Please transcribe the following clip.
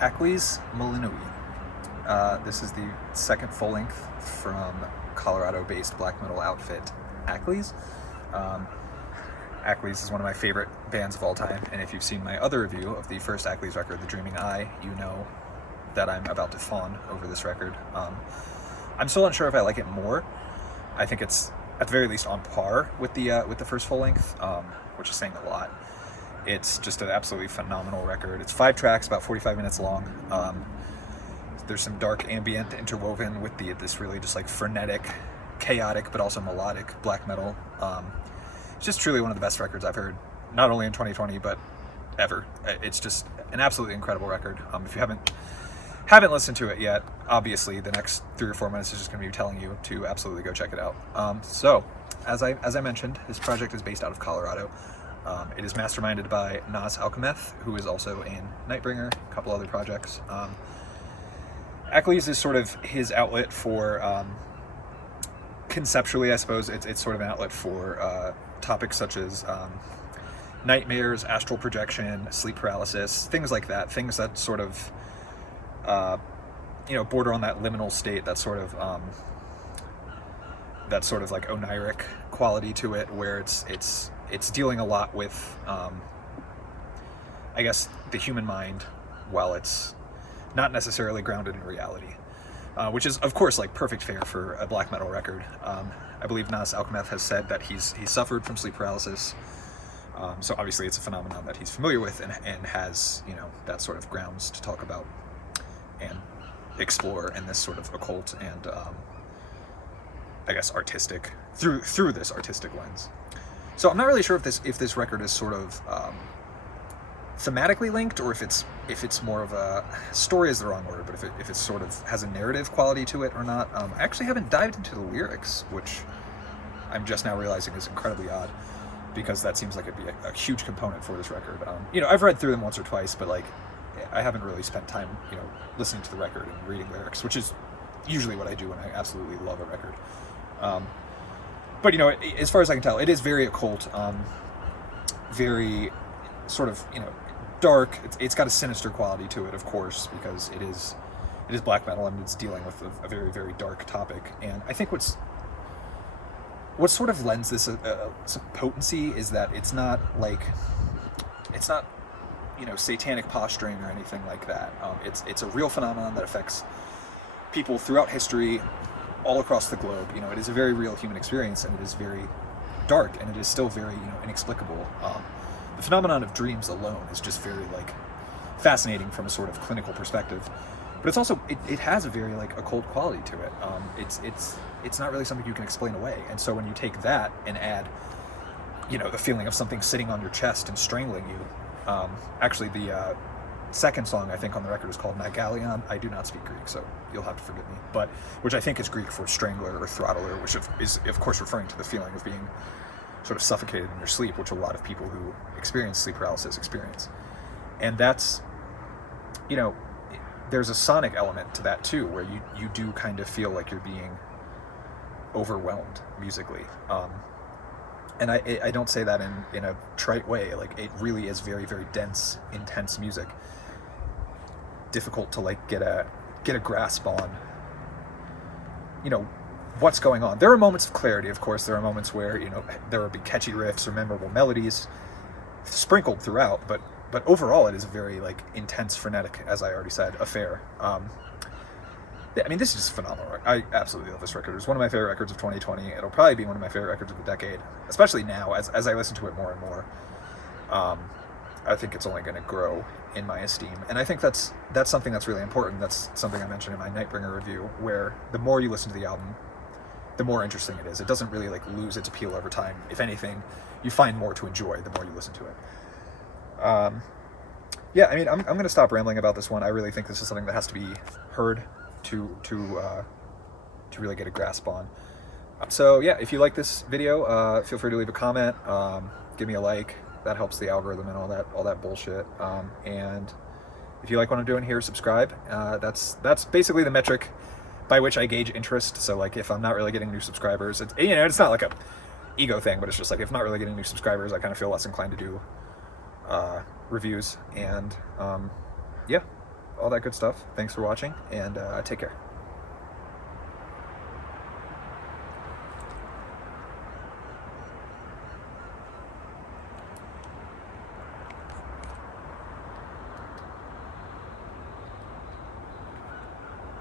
Akhlys Melinoë. This is the second full length from Colorado-based black metal outfit Akhlys. Akhlys is one of my favorite bands of all time, and if you've seen my other review of the first Akhlys record, The Dreaming Eye, you know that I'm about to fawn over this record. I'm still unsure if I like it more. I think it's at the very least on par with the first full length, which is saying a lot. It's just an absolutely phenomenal record. It's 5 tracks, about 45 minutes long. There's some dark ambient interwoven with this really just like frenetic, chaotic, but also melodic black metal. It's just truly one of the best records I've heard, not only in 2020, but ever. It's just an absolutely incredible record. If you haven't listened to it yet, obviously the next 3 or 4 minutes is just going to be telling you to absolutely go check it out. So, as I mentioned, this project is based out of Colorado. It is masterminded by Akhlys, who is also in Nightbringer, a couple other projects. Akhlys is sort of his outlet for, conceptually, I suppose, it's sort of an outlet for topics such as nightmares, astral projection, sleep paralysis, things like that. Things that sort of, border on that liminal state, that sort of like oniric quality to it, where it's dealing a lot with, I guess, the human mind, while it's not necessarily grounded in reality, which is, of course, like perfect fare for a black metal record. I believe Akhlys has said that he's suffered from sleep paralysis, so obviously it's a phenomenon that he's familiar with and has, that sort of grounds to talk about and explore in this sort of occult and, I guess, artistic, through this artistic lens. So I'm not really sure if this record is sort of thematically linked, or if it's more of a story is the wrong word, but if it sort of has a narrative quality to it or not. I actually haven't dived into the lyrics, which I'm just now realizing is incredibly odd, because that seems like it'd be a huge component for this record. I've read through them once or twice, but like I haven't really spent time listening to the record and reading lyrics, which is usually what I do when I absolutely love a record. But as far as I can tell, it is very occult, very sort of dark. It's got a sinister quality to it, of course, because it is black metal and it's dealing with a very, very dark topic. And I think what sort of lends this some potency is that it's not satanic posturing or anything like that. It's a real phenomenon that affects people throughout history, all across the globe. It is a very real human experience, and it is very dark, and it is still very inexplicable. The phenomenon of dreams alone is just very fascinating from a sort of clinical perspective, but it's also it has a very occult quality to it. It's not really something you can explain away, and so when you take that and add the feeling of something sitting on your chest and strangling you, actually the second song I think on the record is called Nagalion. I do not speak Greek, so you'll have to forgive me, but which I think is Greek for strangler or throttler, which is of course referring to the feeling of being sort of suffocated in your sleep, which a lot of people who experience sleep paralysis experience. And that's, there's a sonic element to that too, where you do kind of feel like you're being overwhelmed musically. And I don't say that in a trite way. It really is very, very dense, intense music. Difficult to get a grasp on, what's going on. There are moments of clarity, of course. There are moments where there will be catchy riffs or memorable melodies sprinkled throughout, but overall it is a very intense, frenetic, as I already said, affair. This is phenomenal. I absolutely love this record. It's one of my favorite records of 2020. It'll probably be one of my favorite records of the decade, especially now as I listen to it more and more. I think it's only going to grow in my esteem, and I think that's something that's really important. That's something I mentioned in my Nightbringer review, where the more you listen to the album, the more interesting it is. It doesn't really lose its appeal over time. If anything, you find more to enjoy the more you listen to it. I'm going to stop rambling about this one. I really think this is something that has to be heard to really get a grasp on. So yeah, if you like this video, feel free to leave a comment, give me a like. That helps the algorithm and all that bullshit. And if you like what I'm doing here, subscribe. That's basically the metric by which I gauge interest. So if I'm not really getting new subscribers, it's not like a ego thing, but it's just if I'm not really getting new subscribers, I kind of feel less inclined to do reviews. And yeah, all that good stuff. Thanks for watching, and take care.